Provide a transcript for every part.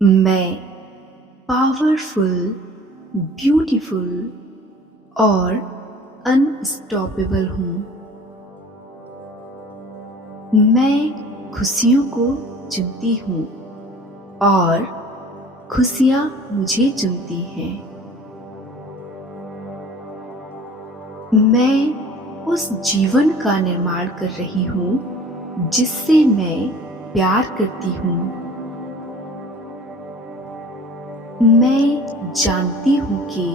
मैं powerful, beautiful और unstoppable हूँ। मैं खुशियों को चुनती हूँ और खुशियाँ मुझे चुनती हैं। मैं उस जीवन का निर्माण कर रही हूँ जिससे मैं प्यार करती हूँ। मैं जानती हूँ कि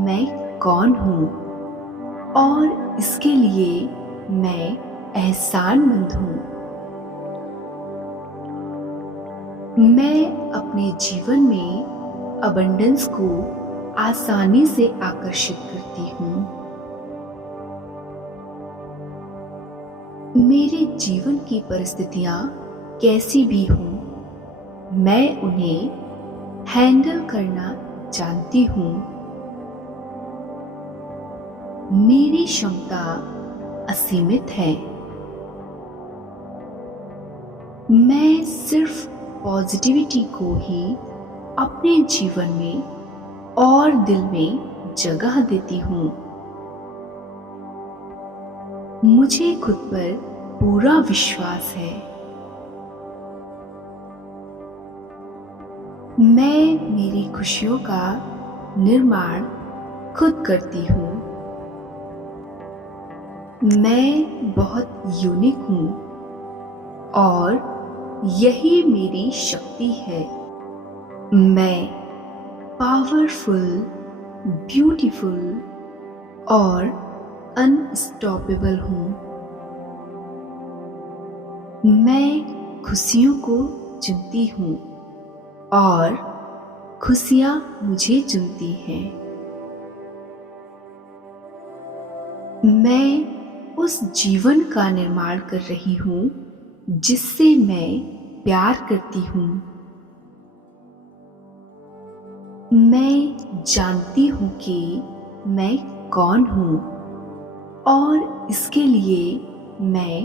मैं कौन हूँ और इसके लिए मैं एहसानमंद हूँ। मैं अपने जीवन में अबंडेंस को आसानी से आकर्षित करती हूँ। मेरे जीवन की परिस्थितियाँ कैसी भी हों, मैं उन्हें हैंडल करना जानती हूँ। मेरी क्षमता असीमित है। मैं सिर्फ पॉजिटिविटी को ही अपने जीवन में और दिल में जगह देती हूँ। मुझे खुद पर पूरा विश्वास है। मैं मेरी खुशियों का निर्माण खुद करती हूँ। मैं बहुत यूनिक हूँ और यही मेरी शक्ति है। मैं पावरफुल, ब्यूटीफुल और अनस्टॉपेबल हूँ। मैं खुशियों को चुनती हूँ और खुशियाँ मुझे चुनती हैं। मैं उस जीवन का निर्माण कर रही हूँ जिससे मैं प्यार करती हूँ। मैं जानती हूँ कि मैं कौन हूँ और इसके लिए मैं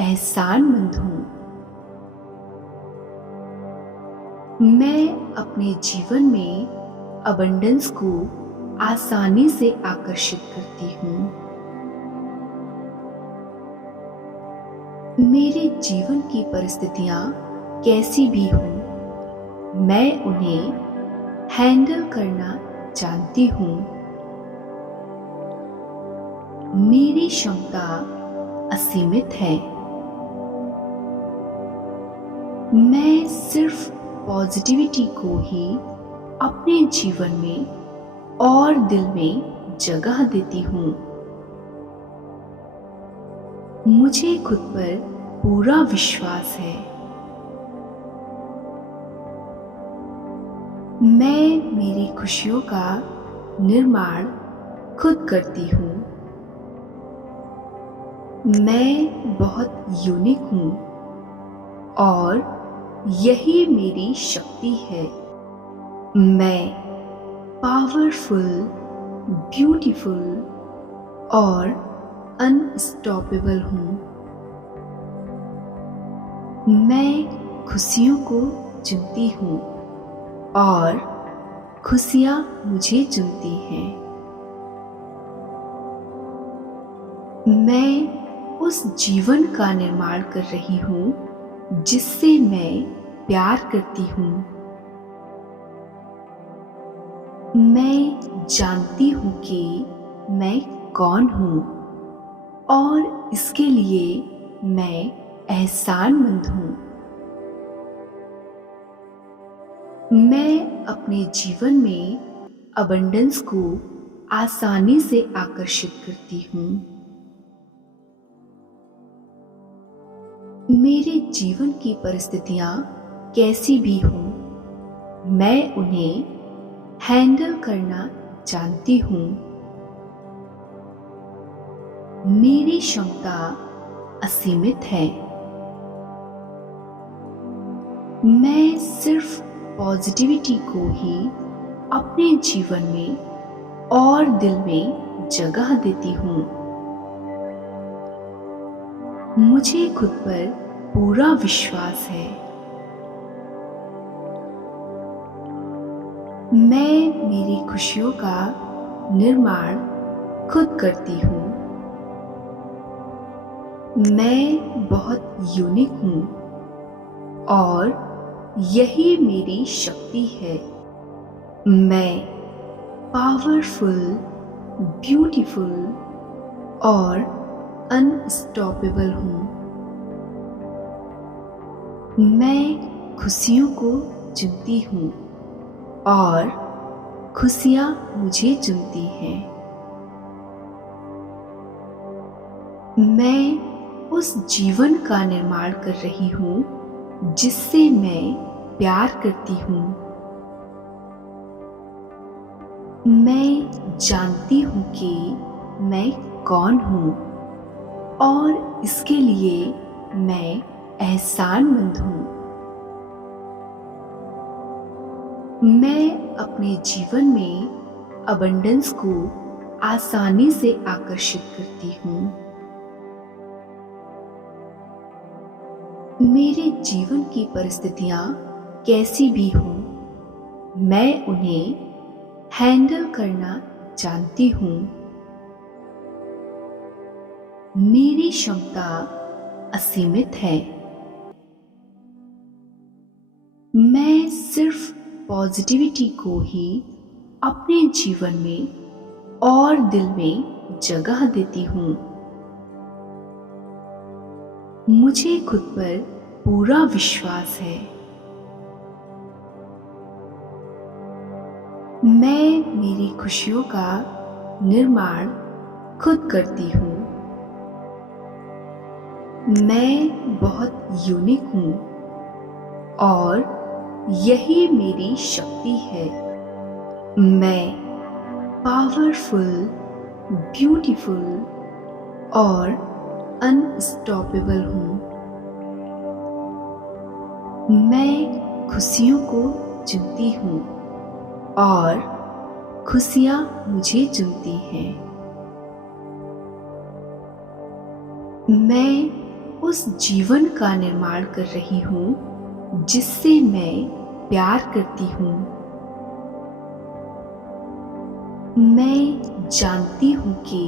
एहसानमंद हूँ। मैं अपने जीवन में अबंडेंस को आसानी से आकर्षित करती हूँ। मेरे जीवन की परिस्थितियाँ कैसी भी हों, मैं उन्हें हैंडल करना जानती हूँ। मेरी क्षमता असीमित है। मैं सिर्फ पॉजिटिविटी को ही अपने जीवन में और दिल में जगह देती हूँ। मुझे खुद पर पूरा विश्वास है। मैं मेरी खुशियों का निर्माण खुद करती हूँ। मैं बहुत यूनिक हूँ और यही मेरी शक्ति है। मैं पावरफुल, ब्यूटीफुल और अनस्टॉपेबल हूँ। मैं खुशियों को चुनती हूँ और खुशियाँ मुझे चुनती हैं। मैं उस जीवन का निर्माण कर रही हूँ जिससे मैं प्यार करती हूँ। मैं जानती हूँ कि मैं कौन हूँ और इसके लिए मैं एहसानमंद हूँ। मैं अपने जीवन में अबंडेंस को आसानी से आकर्षित करती हूँ। मेरे जीवन की परिस्थितियाँ कैसी भी हों, मैं उन्हें हैंडल करना जानती हूँ। मेरी क्षमता असीमित है। मैं सिर्फ पॉजिटिविटी को ही अपने जीवन में और दिल में जगह देती हूँ। मुझे खुद पर पूरा विश्वास है। मैं मेरी खुशियों का निर्माण खुद करती हूँ। मैं बहुत यूनिक हूँ और यही मेरी शक्ति है। मैं पावरफुल, ब्यूटीफुल और अनस्टॉपेबल हूँ। मैं खुशियों को चुनती हूँ और खुशियाँ मुझे चुनती हैं। मैं उस जीवन का निर्माण कर रही हूँ जिससे मैं प्यार करती हूँ। मैं जानती हूँ कि मैं कौन हूँ और इसके लिए मैं एहसानमंद हूँ। मैं अपने जीवन में अबंडेंस को आसानी से आकर्षित करती हूँ। मेरे जीवन की परिस्थितियाँ कैसी भी हों, मैं उन्हें हैंडल करना जानती हूँ। मेरी क्षमता असीमित है। मैं सिर्फ पॉजिटिविटी को ही अपने जीवन में और दिल में जगह देती हूँ। मुझे खुद पर पूरा विश्वास है। मैं मेरी खुशियों का निर्माण खुद करती हूँ। मैं बहुत यूनिक हूँ और यही मेरी शक्ति है। मैं पावरफुल, ब्यूटीफुल और अनस्टॉपेबल हूँ। मैं खुशियों को चुनती हूँ और खुशियाँ मुझे चुनती हैं। मैं उस जीवन का निर्माण कर रही हूँ जिससे मैं प्यार करती हूँ। मैं जानती हूँ कि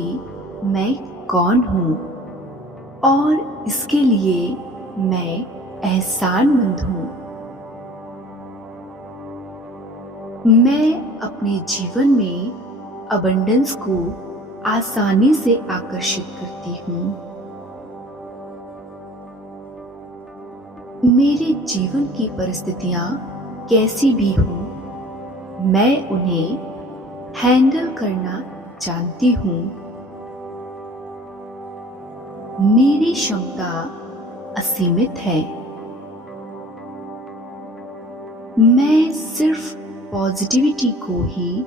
मैं कौन हूँ और इसके लिए मैं एहसानमंद हूँ। मैं अपने जीवन में अबंडेंस को आसानी से आकर्षित करती हूँ। मेरे जीवन की परिस्थितियाँ कैसी भी हों, मैं उन्हें हैंडल करना जानती हूँ। मेरी क्षमता असीमित है। मैं सिर्फ पॉजिटिविटी को ही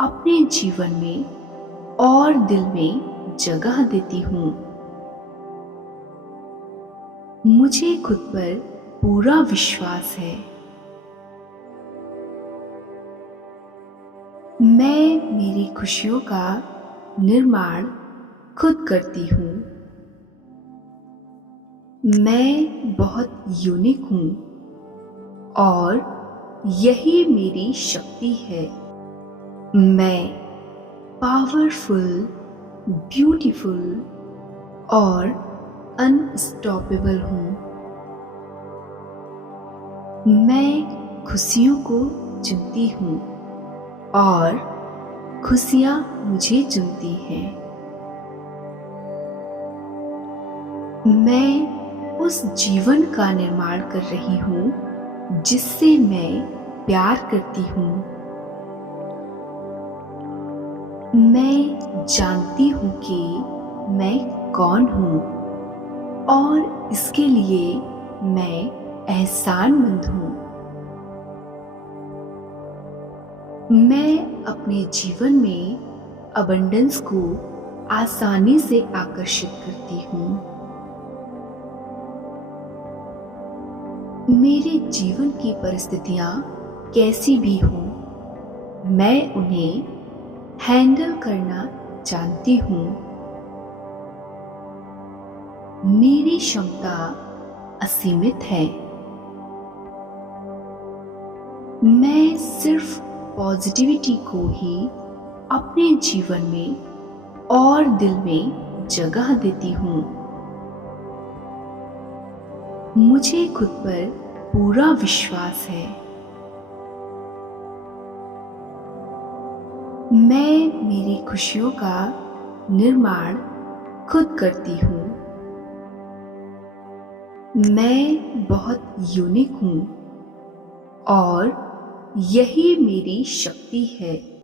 अपने जीवन में और दिल में जगह देती हूँ। मुझे खुद पर पूरा विश्वास है। मैं मेरी खुशियों का निर्माण खुद करती हूँ। मैं बहुत यूनिक हूँ और यही मेरी शक्ति है। मैं पावरफुल, ब्यूटीफुल और अनस्टॉपेबल हूँ। मैं खुशियों को चुनती हूँ और खुशियाँ मुझे चुनती हैं। मैं उस जीवन का निर्माण कर रही हूँ जिससे मैं प्यार करती हूँ। मैं जानती हूँ कि मैं कौन हूँ और इसके लिए मैं एहसानमंद हूँ। मैं अपने जीवन में अबंडेंस को आसानी से आकर्षित करती हूँ। मेरे जीवन की परिस्थितियाँ कैसी भी हों, मैं उन्हें हैंडल करना जानती हूँ। मेरी क्षमता असीमित है। मैं सिर्फ पॉजिटिविटी को ही अपने जीवन में और दिल में जगह देती हूँ। मुझे खुद पर पूरा विश्वास है। मैं मेरी खुशियों का निर्माण खुद करती हूँ। मैं बहुत यूनिक हूँ और यही मेरी शक्ति है।